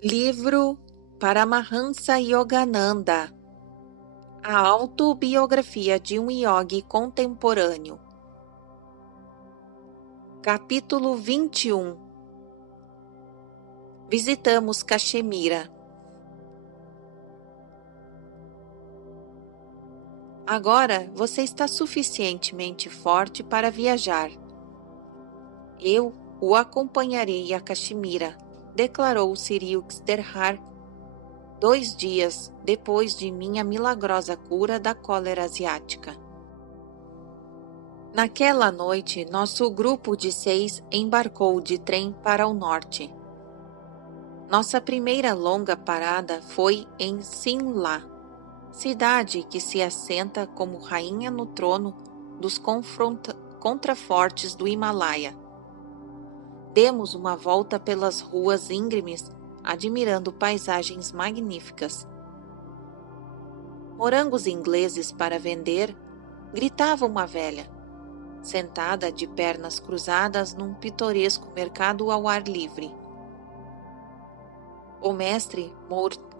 Livro Paramahansa Yogananda, a autobiografia de um yogi contemporâneo. Capítulo 21. Visitamos Caxemira. Agora você está suficientemente forte para viajar. Eu o acompanharei a Caxemira, declarou Sri Yukteswar 2 dias depois de minha milagrosa cura da cólera asiática. Naquela noite, nosso grupo de 6 embarcou de trem para o norte. Nossa primeira longa parada foi em Simla, cidade que se assenta como rainha no trono dos contrafortes do Himalaia. Demos uma volta pelas ruas íngremes, admirando paisagens magníficas. Morangos ingleses para vender, gritava uma velha, sentada de pernas cruzadas num pitoresco mercado ao ar livre. O mestre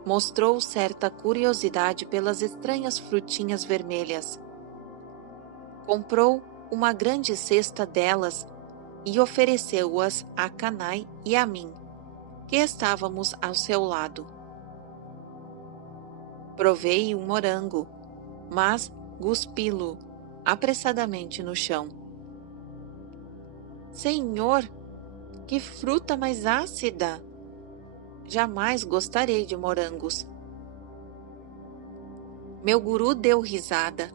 mostrou certa curiosidade pelas estranhas frutinhas vermelhas. Comprou uma grande cesta delas e ofereceu-as a Kanai e a mim, que estávamos ao seu lado. Provei um morango, mas cuspi-lo apressadamente no chão. Senhor, que fruta mais ácida! Jamais gostarei de morangos. Meu guru deu risada.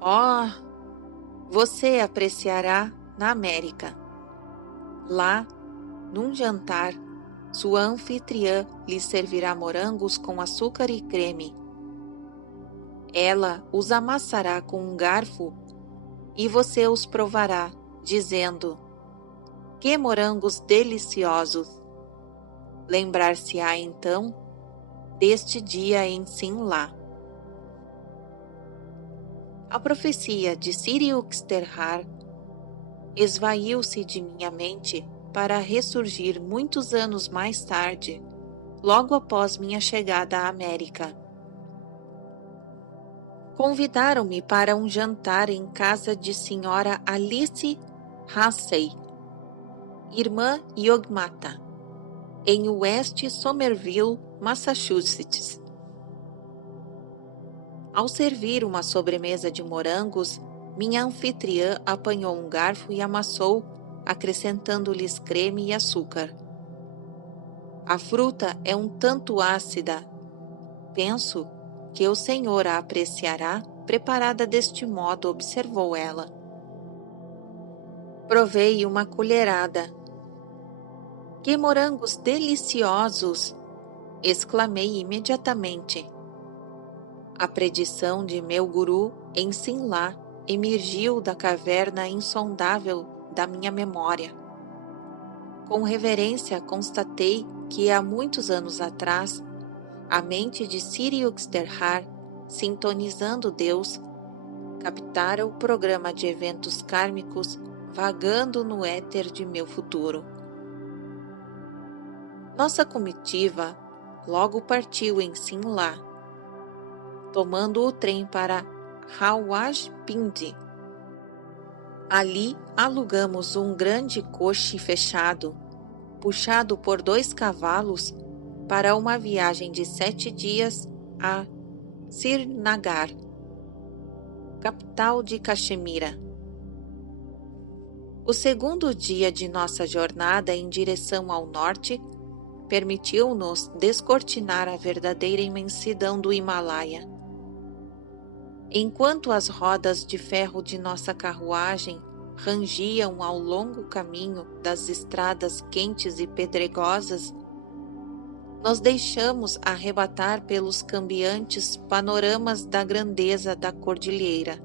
Oh, você apreciará na América. Lá, num jantar, sua anfitriã lhe servirá morangos com açúcar e creme. Ela os amassará com um garfo e você os provará, dizendo: que morangos deliciosos! Lembrar-se-á então deste dia em Simla. A profecia de Sri Yukteswar esvaiu-se de minha mente para ressurgir muitos anos mais tarde, logo após minha chegada à América. Convidaram-me para um jantar em casa de Sra. Alice Hussey, irmã Yogmata, em West Somerville, Massachusetts. Ao servir uma sobremesa de morangos, minha anfitriã apanhou um garfo e amassou, acrescentando-lhes creme e açúcar. A fruta é um tanto ácida. Penso que o senhor a apreciará preparada deste modo, observou ela. Provei uma colherada. Que morangos deliciosos! Exclamei imediatamente. A predição de meu guru em Simla emergiu da caverna insondável da minha memória. Com reverência constatei que há muitos anos atrás, a mente de Sri Yukteswar, sintonizando Deus, captara o programa de eventos kármicos vagando no éter de meu futuro. Nossa comitiva logo partiu em Simla, tomando o trem para Rawalpindi. Ali alugamos um grande coche fechado, puxado por 2 cavalos, para uma viagem de 7 dias a Srinagar, capital de Caxemira. O segundo dia de nossa jornada em direção ao norte permitiu-nos descortinar a verdadeira imensidão do Himalaia. Enquanto as rodas de ferro de nossa carruagem rangiam ao longo caminho das estradas quentes e pedregosas, nos deixamos arrebatar pelos cambiantes panoramas da grandeza da cordilheira.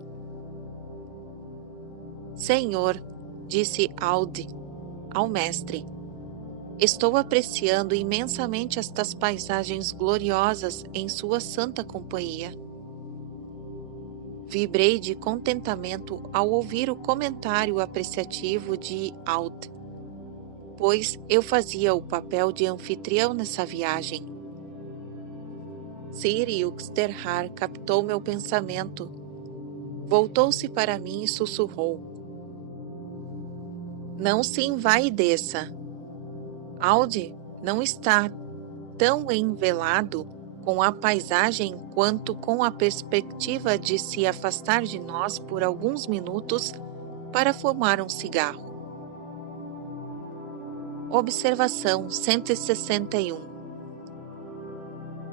Senhor, disse Aldi ao mestre, estou apreciando imensamente estas paisagens gloriosas em sua santa companhia. Vibrei de contentamento ao ouvir o comentário apreciativo de Aud. pois eu fazia o papel de anfitrião nessa viagem. Sir Yuxterhar captou meu pensamento. Voltou-se para mim e sussurrou: Não se envaideça. Alde não está tão envelado com a paisagem quanto com a perspectiva de se afastar de nós por alguns minutos para fumar um cigarro. Observação 161.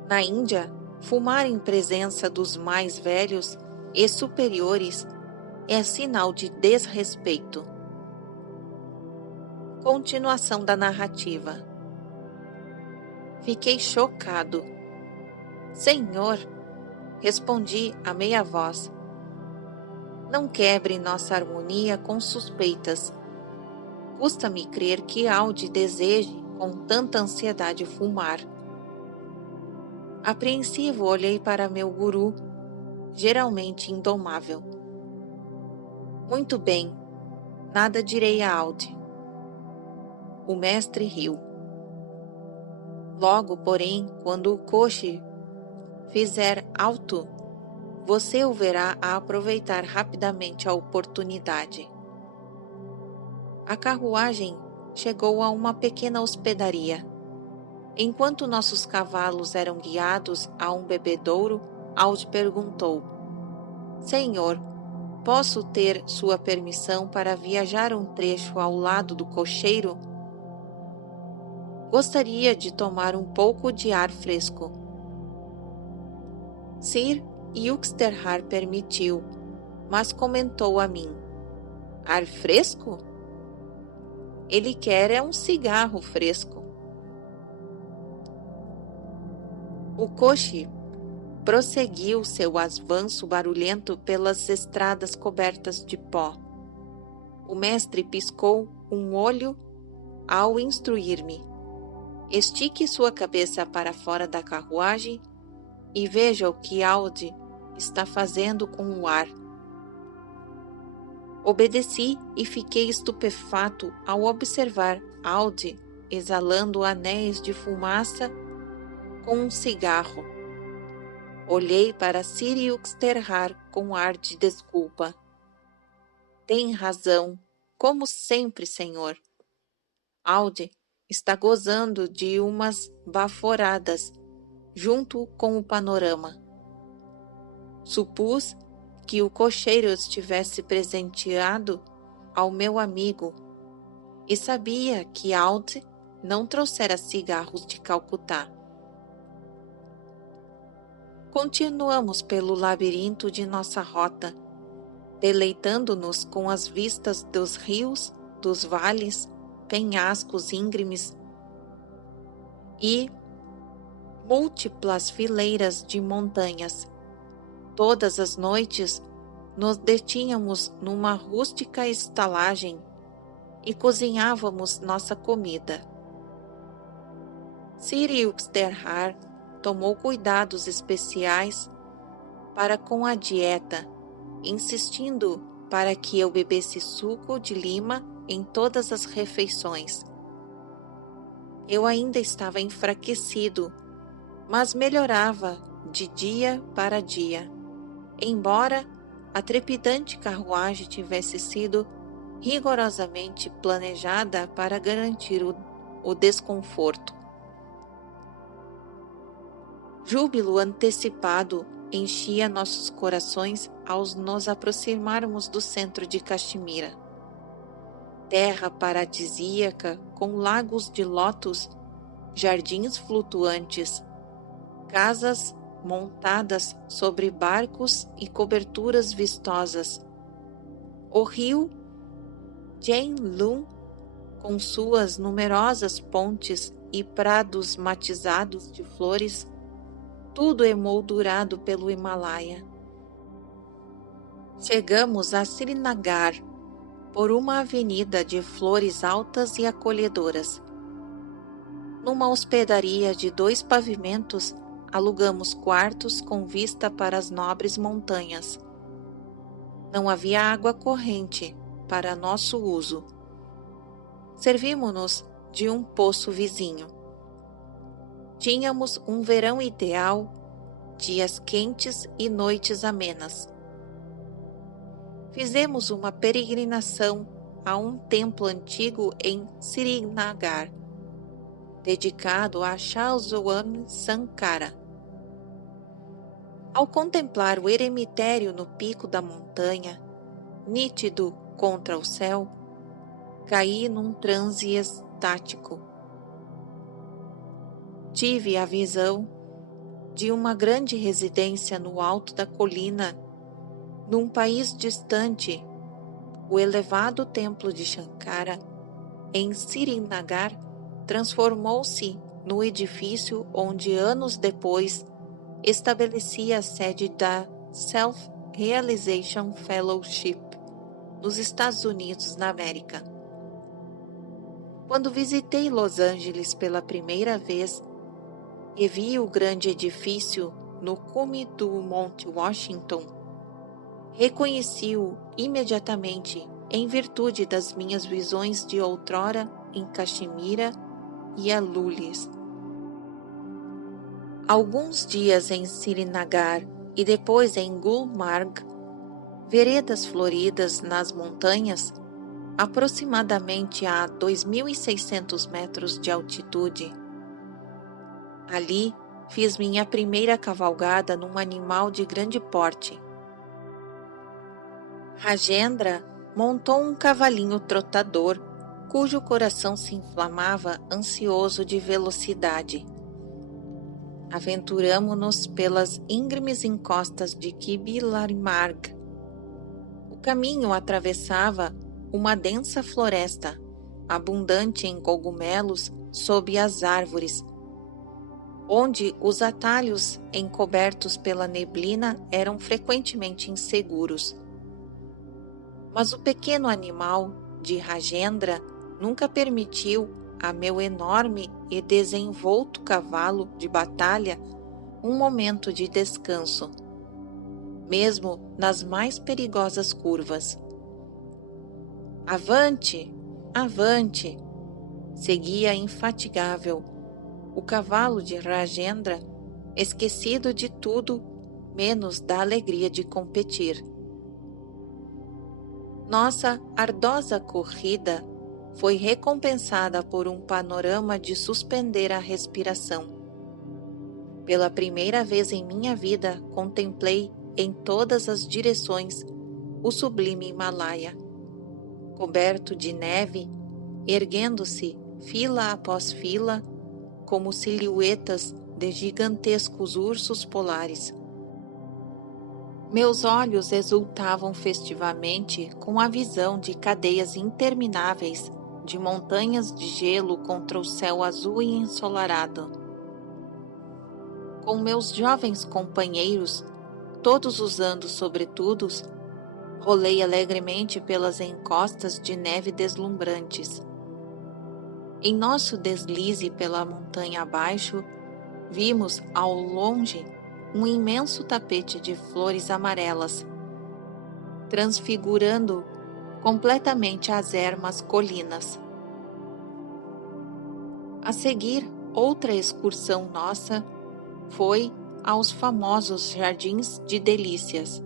Na Índia, fumar em presença dos mais velhos e superiores é sinal de desrespeito. Continuação da narrativa. Fiquei chocado. Senhor, respondi a meia voz, não quebre nossa harmonia com suspeitas. Custa-me crer que Alde deseje com tanta ansiedade fumar. Apreensivo olhei para meu guru, geralmente indomável. Muito bem, nada direi a Alde. O mestre riu. Logo, porém, quando o coche fizer alto, você o verá a aproveitar rapidamente a oportunidade. A carruagem chegou a uma pequena hospedaria. Enquanto nossos cavalos eram guiados a um bebedouro, Alde perguntou: Senhor, posso ter sua permissão para viajar um trecho ao lado do cocheiro? Gostaria de tomar um pouco de ar fresco. Sir Yuxterhar permitiu, mas comentou a mim: Ar fresco? Ele quer um cigarro fresco. O coche prosseguiu seu avanço barulhento pelas estradas cobertas de pó. O mestre piscou um olho ao instruir-me. Estique sua cabeça para fora da carruagem e veja o que Alde está fazendo com o ar. Obedeci e fiquei estupefato ao observar Alde exalando anéis de fumaça com um cigarro. Olhei para Sir Yuxterhar com ar de desculpa. Tem razão, como sempre, senhor. Alde está gozando de umas baforadas junto com o panorama. Supus que o cocheiro estivesse presenteado ao meu amigo e sabia que Alde não trouxera cigarros de Calcutá. Continuamos pelo labirinto de nossa rota, deleitando-nos com as vistas dos rios, dos vales, penhascos íngremes e múltiplas fileiras de montanhas. Todas as noites nos detínhamos numa rústica estalagem e cozinhávamos nossa comida. Sir Yuxterhar tomou cuidados especiais para com a dieta, insistindo para que eu bebesse suco de lima em todas as refeições. Eu ainda estava enfraquecido, mas melhorava de dia para dia, embora a trepidante carruagem tivesse sido rigorosamente planejada para garantir o desconforto. Júbilo antecipado enchia nossos corações ao nos aproximarmos do centro de Caxemira. Terra paradisíaca com lagos de lótus, jardins flutuantes, casas montadas sobre barcos e coberturas vistosas. O rio Jianlong, com suas numerosas pontes e prados matizados de flores, tudo emoldurado pelo Himalaia. Chegamos a Srinagar por uma avenida de flores altas e acolhedoras. Numa hospedaria de 2 pavimentos, alugamos quartos com vista para as nobres montanhas. Não havia água corrente para nosso uso. Servimos-nos de um poço vizinho. Tínhamos um verão ideal, dias quentes e noites amenas. Fizemos uma peregrinação a um templo antigo em Srinagar, dedicado a Shaswami Sankara. Ao contemplar o eremitério no pico da montanha, nítido contra o céu, caí num transe estático. Tive a visão de uma grande residência no alto da colina, num país distante. O elevado templo de Shankara, em Srinagar, transformou-se no edifício onde anos depois estabelecia a sede da Self-Realization Fellowship nos Estados Unidos da América. Quando visitei Los Angeles pela primeira vez e vi o grande edifício no cume do Monte Washington, reconheci-o imediatamente em virtude das minhas visões de outrora em Caxemira e Alulis. Alguns dias em Srinagar e depois em Gulmarg, veredas floridas nas montanhas, aproximadamente a 2.600 metros de altitude. Ali fiz minha primeira cavalgada num animal de grande porte. Rajendra montou um cavalinho trotador, cujo coração se inflamava ansioso de velocidade. Aventuramo-nos pelas íngremes encostas de Kibilarimarg. O caminho atravessava uma densa floresta, abundante em cogumelos sob as árvores, onde os atalhos encobertos pela neblina eram frequentemente inseguros. Mas o pequeno animal de Rajendra nunca permitiu a meu enorme e desenvolto cavalo de batalha um momento de descanso, mesmo nas mais perigosas curvas. Avante, avante! Seguia infatigável o cavalo de Rajendra, esquecido de tudo menos da alegria de competir. Nossa ardosa corrida foi recompensada por um panorama de suspender a respiração. Pela primeira vez em minha vida, contemplei em todas as direções o sublime Himalaia, coberto de neve, erguendo-se fila após fila, como silhuetas de gigantescos ursos polares. Meus olhos exultavam festivamente com a visão de cadeias intermináveis de montanhas de gelo contra o céu azul e ensolarado. Com meus jovens companheiros, todos usando sobretudos, rolei alegremente pelas encostas de neve deslumbrantes. Em nosso deslize pela montanha abaixo, vimos ao longe um imenso tapete de flores amarelas, transfigurando completamente as ermas colinas. A seguir, outra excursão nossa foi aos famosos Jardins de Delícias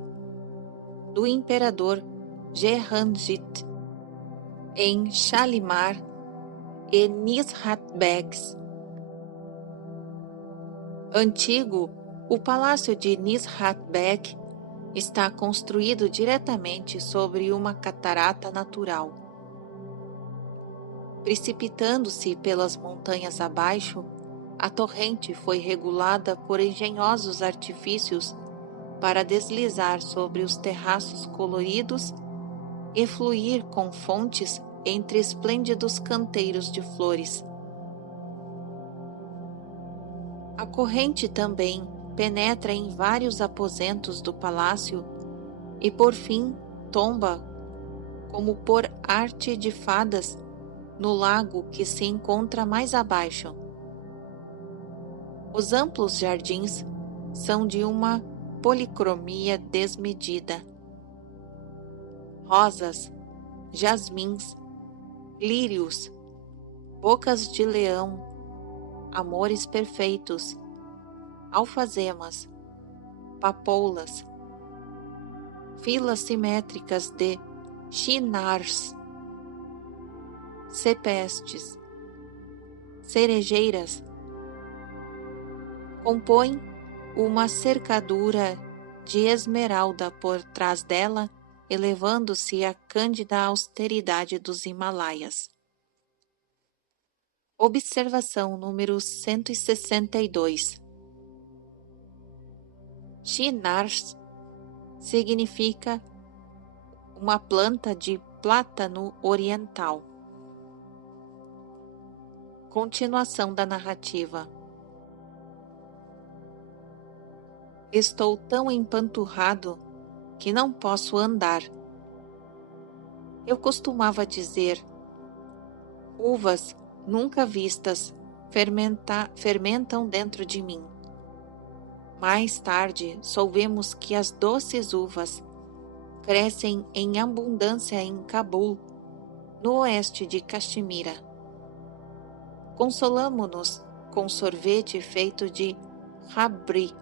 do Imperador Jehangir, em Shalimar e Nishat Bags. Antigo, o Palácio de Nishat Beg está construído diretamente sobre uma catarata natural. Precipitando-se pelas montanhas abaixo, a torrente foi regulada por engenhosos artifícios para deslizar sobre os terraços coloridos e fluir com fontes entre esplêndidos canteiros de flores. A corrente também penetra em vários aposentos do palácio e, por fim, tomba, como por arte de fadas, no lago que se encontra mais abaixo. Os amplos jardins são de uma policromia desmedida. Rosas, jasmins, lírios, bocas de leão, amores perfeitos, alfazemas, papoulas, filas simétricas de chinars, cepestes, cerejeiras, compõem uma cercadura de esmeralda por trás dela, elevando-se à cândida austeridade dos Himalaias. Observação número 162. Chinars significa uma planta de plátano oriental. Continuação da narrativa. Estou tão empanturrado que não posso andar. Eu costumava dizer: uvas nunca vistas fermentam dentro de mim. Mais tarde soubemos que as doces uvas crescem em abundância em Cabul, no oeste de Caxemira. Consolamo-nos com sorvete feito de rabri,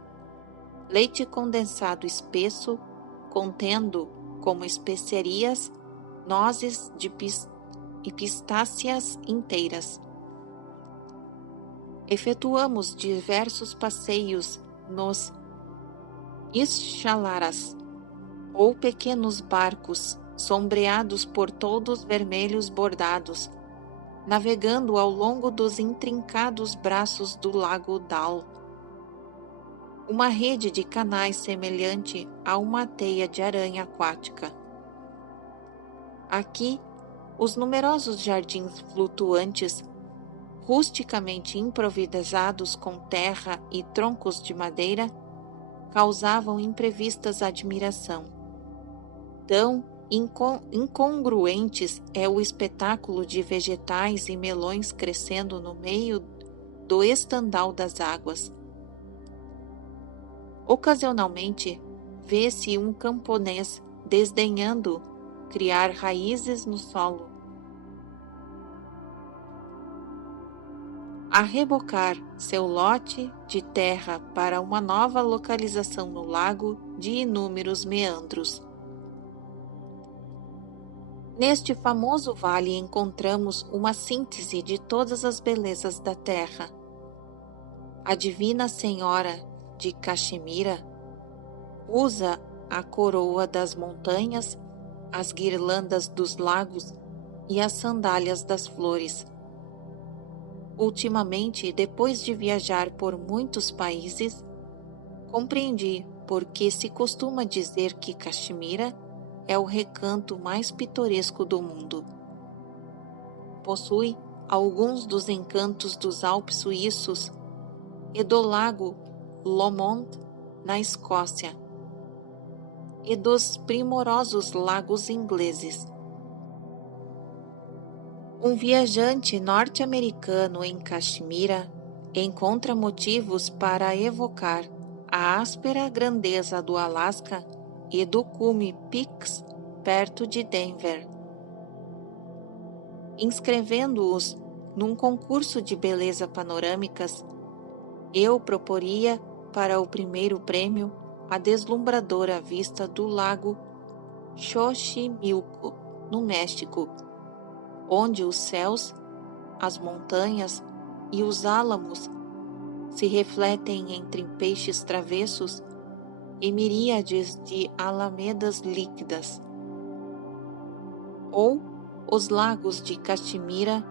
leite condensado espesso, contendo como especiarias nozes e pistácias inteiras. Efetuamos diversos passeios nos Ischalaras, ou pequenos barcos sombreados por toldos vermelhos bordados, navegando ao longo dos intrincados braços do lago Dal. Uma rede de canais semelhante a uma teia de aranha aquática. Aqui, os numerosos jardins flutuantes, rusticamente improvisados com terra e troncos de madeira, causavam imprevistas admiração. Tão incongruentes é o espetáculo de vegetais e melões crescendo no meio do estandal das águas. Ocasionalmente, vê-se um camponês desdenhando criar raízes no solo, a rebocar seu lote de terra para uma nova localização no lago de inúmeros meandros. Neste famoso vale encontramos uma síntese de todas as belezas da terra. A Divina Senhora de Caxemira usa a coroa das montanhas, as guirlandas dos lagos e as sandálias das flores. Ultimamente, depois de viajar por muitos países, compreendi por que se costuma dizer que Caxemira é o recanto mais pitoresco do mundo. Possui alguns dos encantos dos Alpes suíços e do lago Lomond, na Escócia, e dos primorosos lagos ingleses. Um viajante norte-americano em Caxemira encontra motivos para evocar a áspera grandeza do Alasca e do cume Peaks, perto de Denver. Inscrevendo-os num concurso de beleza panorâmicas, eu proporia para o primeiro prêmio a deslumbradora vista do lago Xochimilco, no México, onde os céus, as montanhas e os álamos se refletem entre peixes travessos e miríades de alamedas líquidas. Ou os lagos de Caxemira,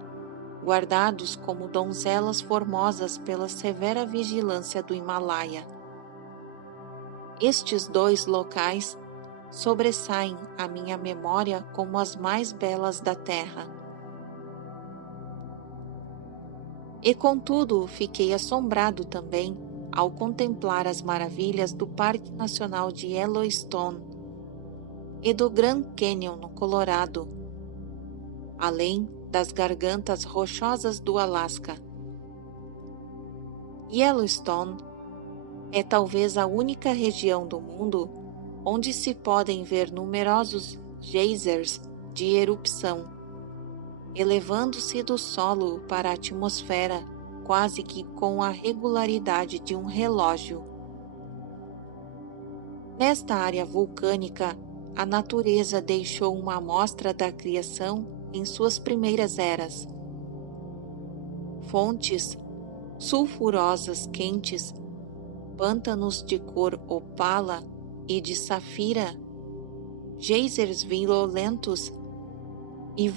guardados como donzelas formosas pela severa vigilância do Himalaia. Estes dois locais sobressaem à minha memória como as mais belas da terra. E contudo fiquei assombrado também ao contemplar as maravilhas do Parque Nacional de Yellowstone e do Grand Canyon no Colorado, além das gargantas rochosas do Alasca. Yellowstone é talvez a única região do mundo onde se podem ver numerosos geysers de erupção, elevando-se do solo para a atmosfera quase que com a regularidade de um relógio. Nesta área vulcânica, a natureza deixou uma amostra da criação em suas primeiras eras. Fontes sulfurosas quentes, pântanos de cor opala e de safira, geysers violentos e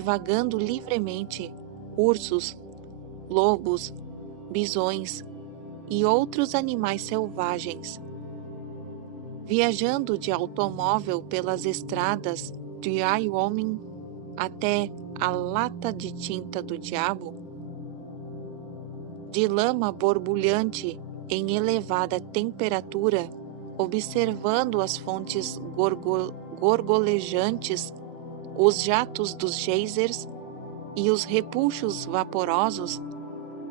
vagando livremente ursos, lobos, bisões e outros animais selvagens. Viajando de automóvel pelas estradas de Wyoming até a lata de tinta do diabo, de lama borbulhante em elevada temperatura, observando as fontes gorgolejantes, os jatos dos geysers e os repuxos vaporosos,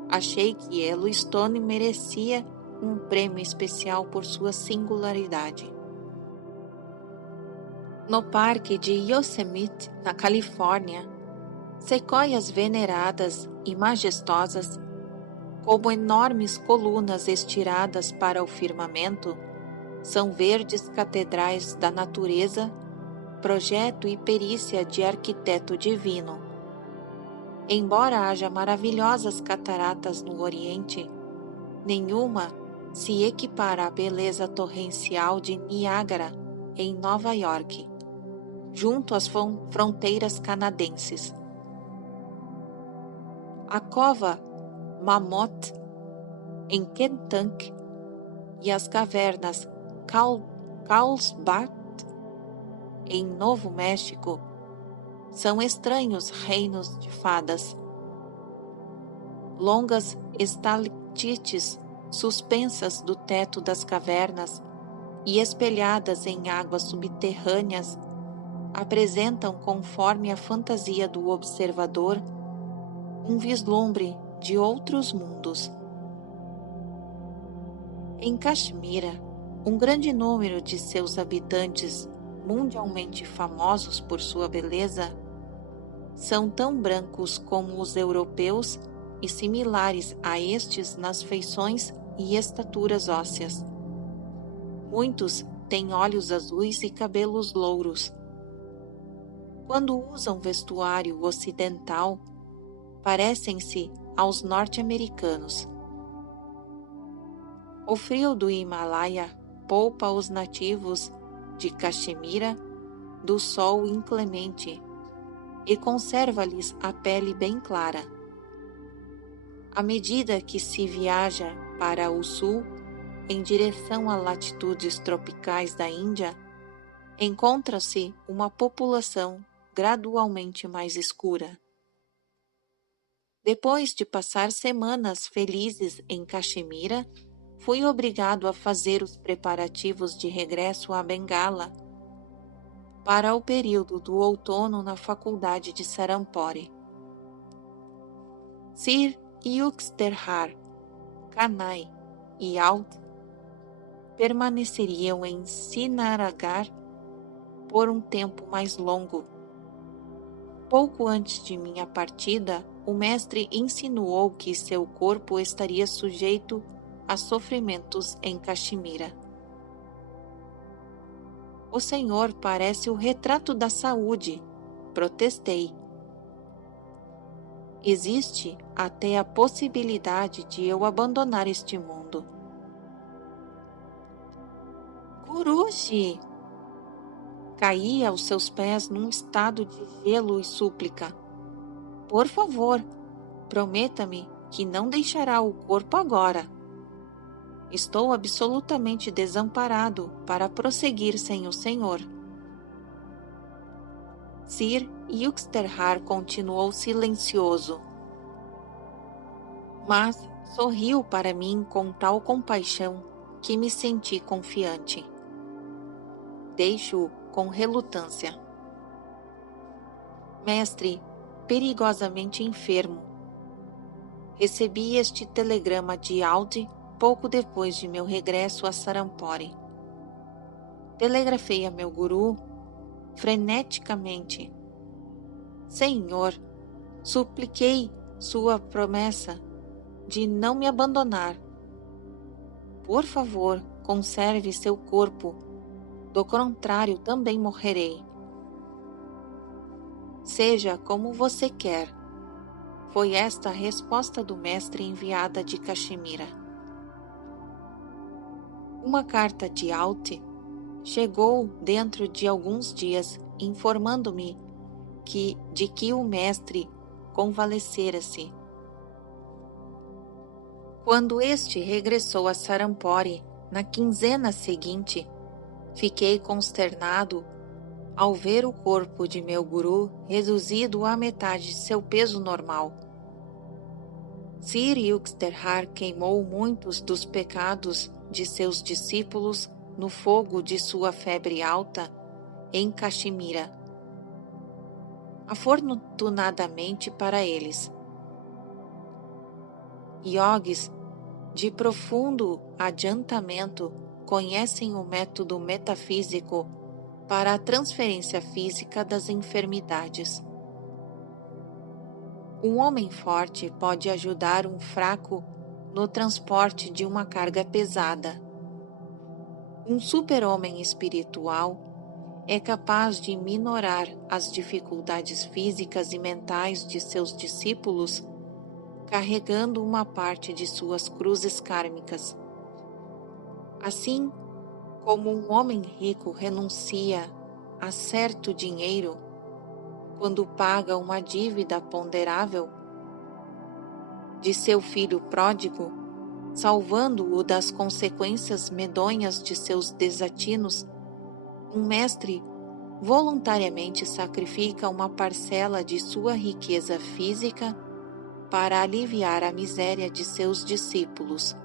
achei que Yellowstone merecia um prêmio especial por sua singularidade. No parque de Yosemite, na Califórnia, sequoias veneradas e majestosas, como enormes colunas estiradas para o firmamento, são verdes catedrais da natureza, projeto e perícia de arquiteto divino. Embora haja maravilhosas cataratas no Oriente, nenhuma se equipara à beleza torrencial de Niágara, em Nova York, junto às fronteiras canadenses. A cova Mammoth, em Kentucky, e as cavernas Carlsbad, em Novo México, são estranhos reinos de fadas. Longas estalactites suspensas do teto das cavernas e espelhadas em águas subterrâneas apresentam, conforme a fantasia do observador, um vislumbre de outros mundos. Em Caxemira, um grande número de seus habitantes, mundialmente famosos por sua beleza, são tão brancos como os europeus e similares a estes nas feições e estaturas ósseas. Muitos têm olhos azuis e cabelos louros. Quando usam vestuário ocidental, parecem-se aos norte-americanos. O frio do Himalaia poupa os nativos de Caxemira do sol inclemente e conserva-lhes a pele bem clara. À medida que se viaja para o sul, em direção a latitudes tropicais da Índia, encontra-se uma população gradualmente mais escura. Depois de passar semanas felizes em Caxemira, fui obrigado a fazer os preparativos de regresso a Bengala para o período do outono na faculdade de Serampore. Sir Yuxterhar, Kanai e Aud permaneceriam em Sinaragar por um tempo mais longo. Pouco antes de minha partida, o mestre insinuou que seu corpo estaria sujeito a sofrimentos em Caxemira. O senhor parece o retrato da saúde, protestei. Existe até a possibilidade de eu abandonar este mundo. Guruji! Caí aos seus pés num estado de gelo e súplica. Por favor, prometa-me que não deixará o corpo agora. Estou absolutamente desamparado para prosseguir sem o senhor. Sir Yuxterhar continuou silencioso, mas sorriu para mim com tal compaixão que me senti confiante. Deixo-o com relutância. Mestre, perigosamente enfermo. Recebi este telegrama de Audi pouco depois de meu regresso a Serampore. Telegrafei a meu guru freneticamente. Senhor, Supliquei sua promessa de não me abandonar. Por favor, conserve seu corpo, do contrário também morrerei. Seja como você quer. Foi esta a resposta do mestre enviada de Caxemira. Uma carta de Alte chegou dentro de alguns dias, informando-me de que o mestre convalecera-se. Quando este regressou a Sarampore na quinzena seguinte, fiquei consternado ao ver o corpo de meu guru reduzido à metade de seu peso normal. Sri Yukteswar queimou muitos dos pecados de seus discípulos no fogo de sua febre alta em Caxemira. Afortunadamente para eles, yogis de profundo adiantamento conhecem o método metafísico para a transferência física das enfermidades. Um homem forte pode ajudar um fraco no transporte de uma carga pesada. Um super-homem espiritual é capaz de minorar as dificuldades físicas e mentais de seus discípulos, carregando uma parte de suas cruzes kármicas. Assim como um homem rico renuncia a certo dinheiro quando paga uma dívida ponderável de seu filho pródigo, salvando-o das consequências medonhas de seus desatinos, um mestre voluntariamente sacrifica uma parcela de sua riqueza física para aliviar a miséria de seus discípulos.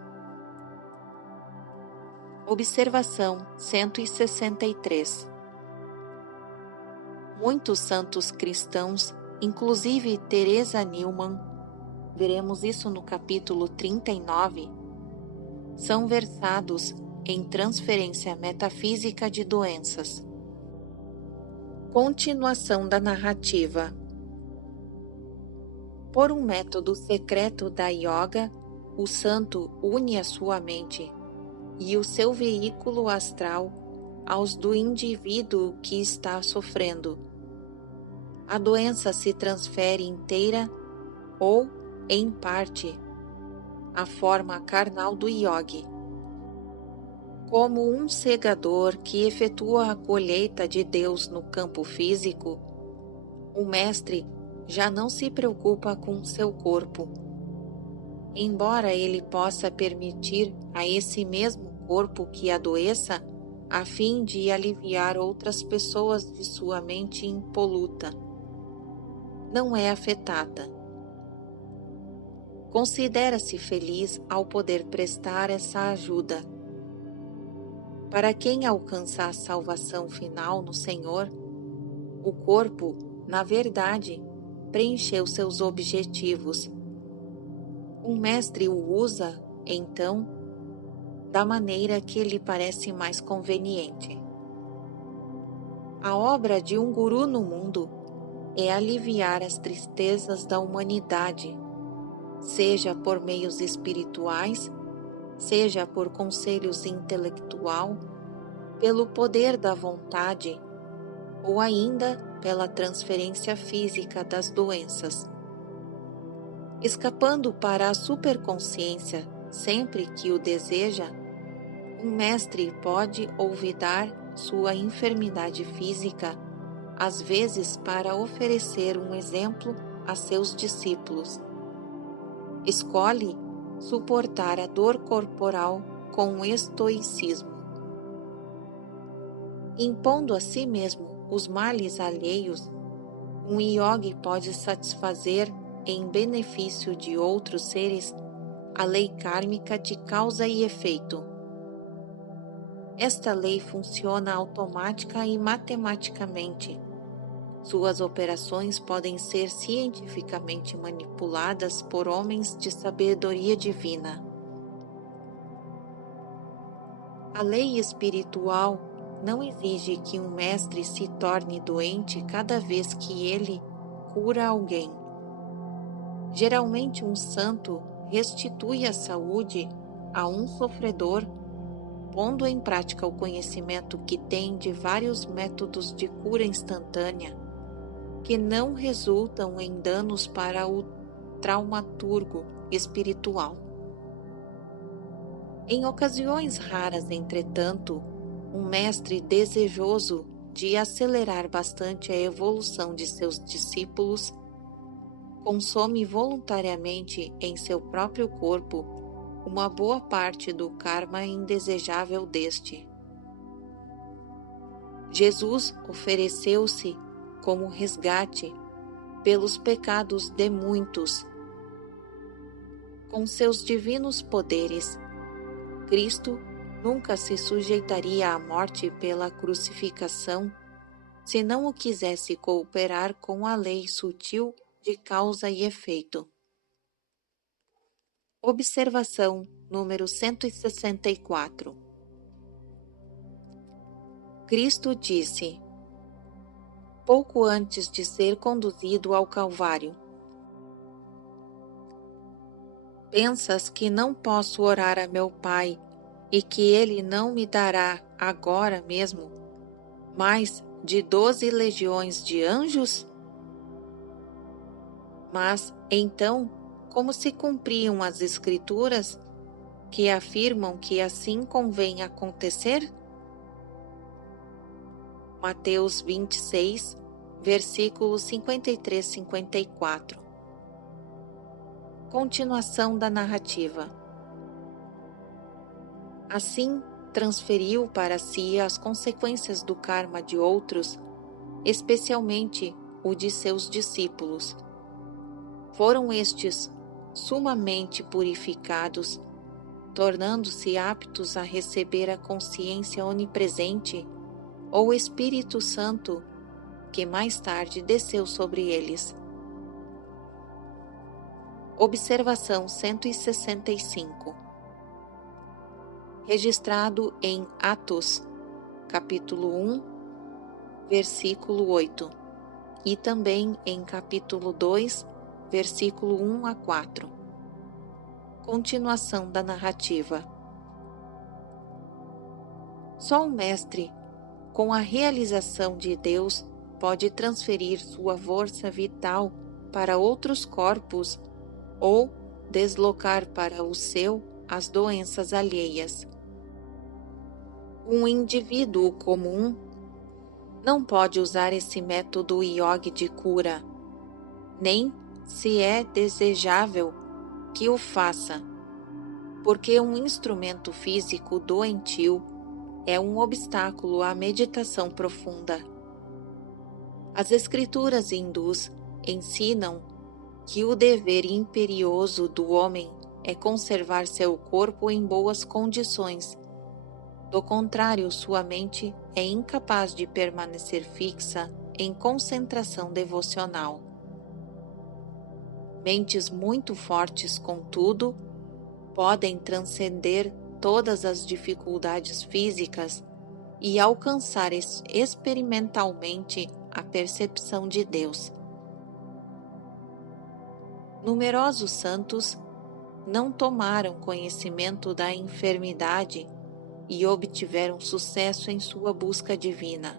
Observação 163. Muitos santos cristãos, inclusive Teresa Neumann, veremos isso no capítulo 39, são versados em transferência metafísica de doenças. Continuação da narrativa. Por um método secreto da yoga, o santo une a sua mente e o seu veículo astral aos do indivíduo que está sofrendo. A doença se transfere inteira ou, em parte, à forma carnal do yogi. Como um segador que efetua a colheita de Deus no campo físico, o mestre já não se preocupa com seu corpo. Embora ele possa permitir a esse mesmo corpo que adoeça, a fim de aliviar outras pessoas de sua mente impoluta, não é afetada. Considera-se feliz ao poder prestar essa ajuda. Para quem alcança a salvação final no Senhor, o corpo, na verdade, preencheu seus objetivos. Um mestre o usa, então, da maneira que lhe parece mais conveniente. A obra de um guru no mundo é aliviar as tristezas da humanidade, seja por meios espirituais, seja por conselhos intelectual, pelo poder da vontade ou ainda pela transferência física das doenças. Escapando para a superconsciência sempre que o deseja, um mestre pode olvidar sua enfermidade física, às vezes para oferecer um exemplo a seus discípulos. Escolhe suportar a dor corporal com estoicismo. Impondo a si mesmo os males alheios, um yogi pode satisfazer em benefício de outros seres a lei kármica de causa e efeito. Esta lei funciona automática e matematicamente. Suas operações podem ser cientificamente manipuladas por homens de sabedoria divina. A lei espiritual não exige que um mestre se torne doente cada vez que ele cura alguém. Geralmente um santo restitui a saúde a um sofredor, pondo em prática o conhecimento que tem de vários métodos de cura instantânea, que não resultam em danos para o traumaturgo espiritual. Em ocasiões raras, entretanto, um mestre desejoso de acelerar bastante a evolução de seus discípulos consome voluntariamente em seu próprio corpo uma boa parte do karma indesejável deste. Jesus ofereceu-se como resgate pelos pecados de muitos. Com seus divinos poderes, Cristo nunca se sujeitaria à morte pela crucificação se não o quisesse cooperar com a lei sutil de causa e efeito. Observação número 164. Cristo disse, pouco antes de ser conduzido ao Calvário: pensas que não posso orar a meu Pai e que Ele não me dará agora mesmo mais de 12 legiões de anjos? Mas, então, como se cumpriam as Escrituras que afirmam que assim convém acontecer? Mateus 26, versículos 53-54. Continuação da narrativa. Assim, transferiu para si as consequências do karma de outros, especialmente o de seus discípulos. Foram estes sumamente purificados, tornando-se aptos a receber a consciência onipresente ou Espírito Santo, que mais tarde desceu sobre eles. Observação 165. Registrado em Atos, capítulo 1, versículo 8, e também em capítulo 2, versículo 1 a 4. Continuação da narrativa. Só o mestre, com a realização de Deus, pode transferir sua força vital para outros corpos ou deslocar para o seu as doenças alheias. Um indivíduo comum não pode usar esse método yogi de cura, nem se é desejável que o faça, porque um instrumento físico doentio é um obstáculo à meditação profunda. As escrituras hindus ensinam que o dever imperioso do homem é conservar seu corpo em boas condições. Do contrário, sua mente é incapaz de permanecer fixa em concentração devocional. Mentes muito fortes, contudo, podem transcender todas as dificuldades físicas e alcançar experimentalmente a percepção de Deus. Numerosos santos não tomaram conhecimento da enfermidade e obtiveram sucesso em sua busca divina.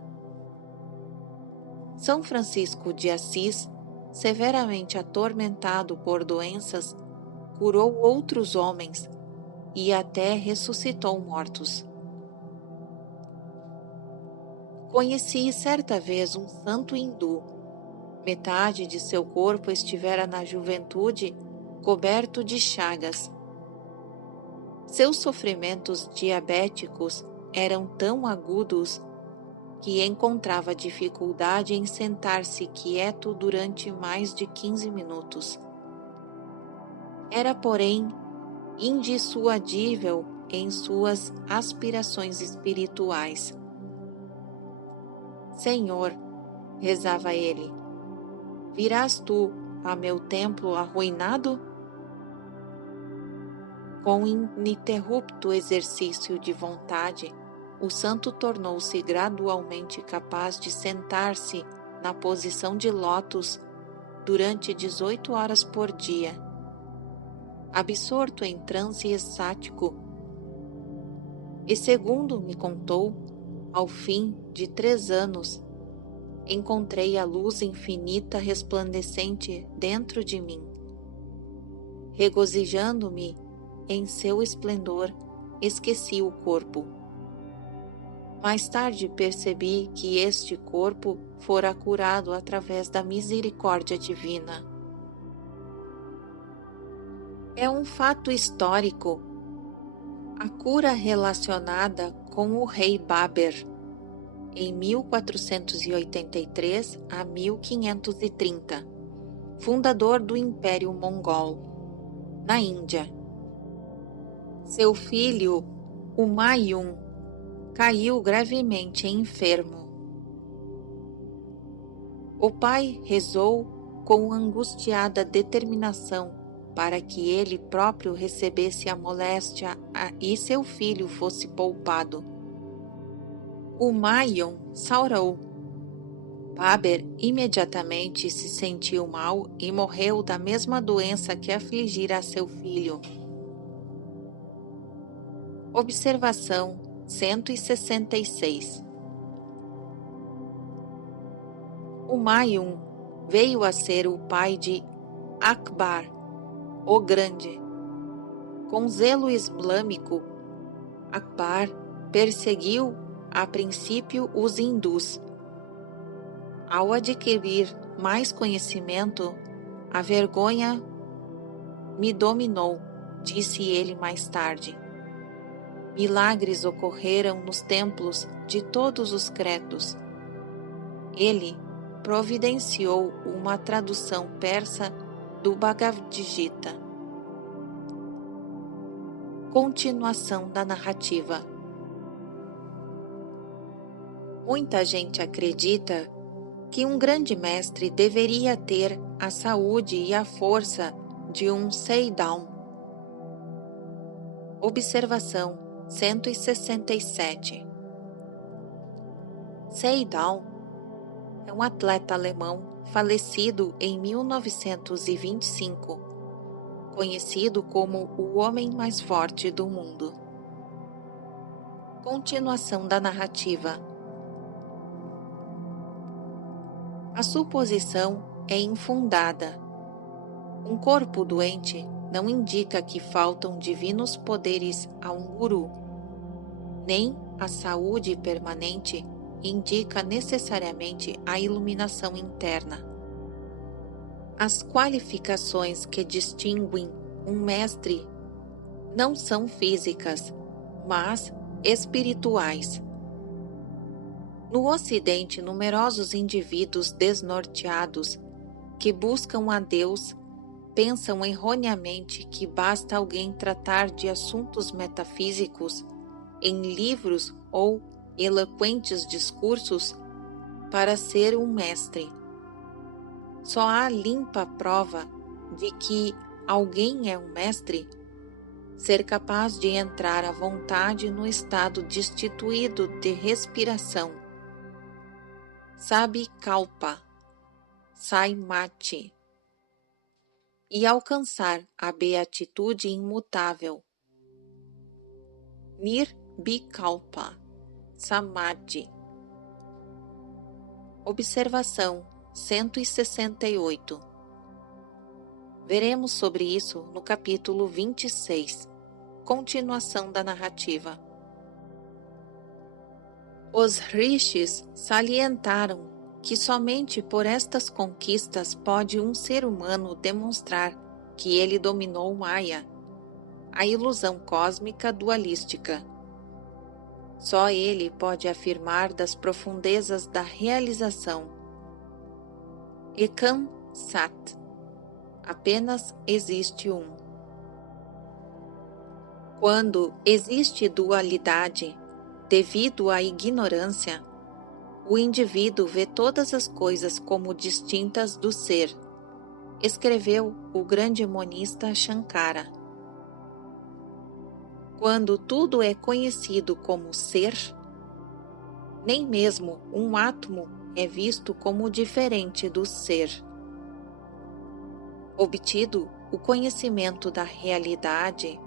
São Francisco de Assis, severamente atormentado por doenças, curou outros homens e até ressuscitou mortos. Conheci certa vez um santo hindu. Metade de seu corpo estivera na juventude coberto de chagas. Seus sofrimentos diabéticos eram tão agudos que encontrava dificuldade em sentar-se quieto durante mais de 15 minutos. Era, porém, indissuadível em suas aspirações espirituais. Senhor, rezava ele, virás tu a meu templo arruinado? Com ininterrupto exercício de vontade, o santo tornou-se gradualmente capaz de sentar-se na posição de lótus durante 18 horas por dia, absorto em transe extático. E segundo me contou, ao fim de 3 anos, encontrei a luz infinita resplandecente dentro de mim. Regozijando-me em seu esplendor, esqueci o corpo. Mais tarde percebi que este corpo fora curado através da misericórdia divina. É um fato histórico a cura relacionada com o rei Baber, em 1483 a 1530, fundador do Império Mongol, na Índia. Seu filho, Humayun, caiu gravemente enfermo. O pai rezou com angustiada determinação para que ele próprio recebesse a moléstia e seu filho fosse poupado. Humayun sarou. Baber imediatamente se sentiu mal e morreu da mesma doença que afligira seu filho. Observação 166. Humayun veio a ser o pai de Akbar, o Grande. Com zelo islâmico, Akbar perseguiu a princípio os hindus. Ao adquirir mais conhecimento, a vergonha me dominou, disse ele mais tarde. Milagres ocorreram nos templos de todos os credos. Ele providenciou uma tradução persa do Bhagavad Gita. Continuação da narrativa. Muita gente acredita que um grande mestre deveria ter a saúde e a força de um Seidão. Observação 167. Seidão é um atleta alemão falecido em 1925, conhecido como o homem mais forte do mundo. Continuação da narrativa. A suposição é infundada. Um corpo doente não indica que faltam divinos poderes a um guru, nem a saúde permanente indica necessariamente a iluminação interna. As qualificações que distinguem um mestre não são físicas, mas espirituais. No Ocidente, numerosos indivíduos desnorteados que buscam a Deus pensam erroneamente que basta alguém tratar de assuntos metafísicos em livros ou eloquentes discursos para ser um mestre. Só há limpa prova de que alguém é um mestre ser capaz de entrar à vontade no estado destituído de respiração, Sabikalpa, Saimati, e alcançar a beatitude imutável, Nirvikalpa, Samadhi. Observação 168. Veremos sobre isso no capítulo 26, continuação da narrativa. Os rishis salientaram que somente por estas conquistas pode um ser humano demonstrar que ele dominou Maya, a ilusão cósmica dualística. Só ele pode afirmar das profundezas da realização. Ekam Sat. Apenas existe um. Quando existe dualidade, devido à ignorância, o indivíduo vê todas as coisas como distintas do ser, escreveu o grande monista Shankara. Quando tudo é conhecido como ser, nem mesmo um átomo é visto como diferente do ser. Obtido o conhecimento da realidade,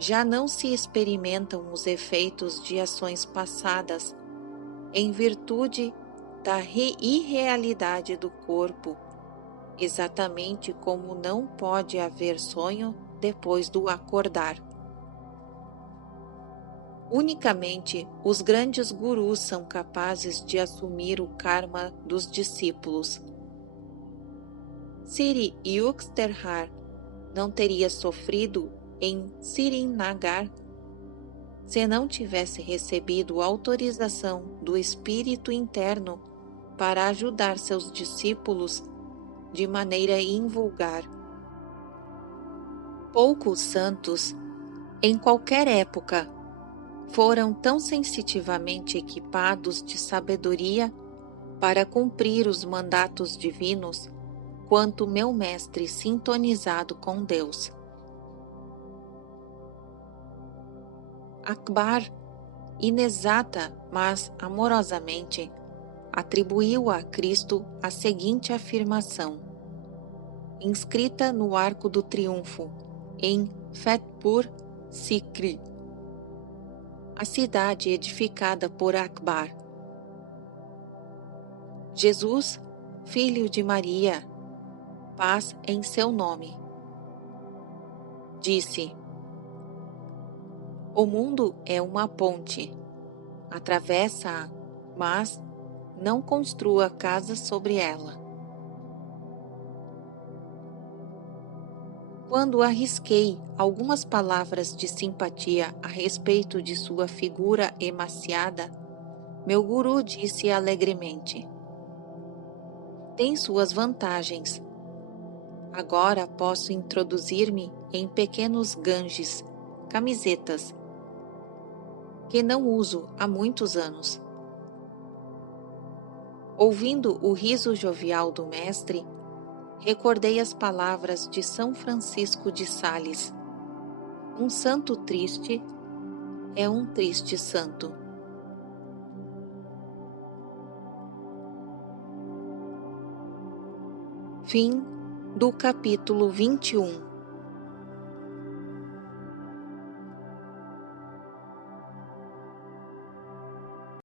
já não se experimentam os efeitos de ações passadas em virtude da irrealidade do corpo, exatamente como não pode haver sonho depois do acordar. Unicamente os grandes gurus são capazes de assumir o karma dos discípulos. Sri Yukteswar não teria sofrido em Srinagar se não tivesse recebido autorização do Espírito interno para ajudar seus discípulos de maneira invulgar. Poucos santos, em qualquer época, foram tão sensitivamente equipados de sabedoria para cumprir os mandatos divinos quanto meu mestre sintonizado com Deus. Akbar, inexata, mas amorosamente, atribuiu a Cristo a seguinte afirmação, inscrita no Arco do Triunfo, em Fatehpur Sikri, a cidade edificada por Akbar. Jesus, filho de Maria, paz em seu nome, disse: o mundo é uma ponte, atravessa-a, mas não construa casa sobre ela. Quando arrisquei algumas palavras de simpatia a respeito de sua figura emaciada, meu guru disse alegremente: tem suas vantagens. Agora posso introduzir-me em pequenos ganges, camisetas, que não uso há muitos anos. Ouvindo o riso jovial do mestre, recordei as palavras de São Francisco de Sales: um santo triste é um triste santo. Fim do capítulo 21.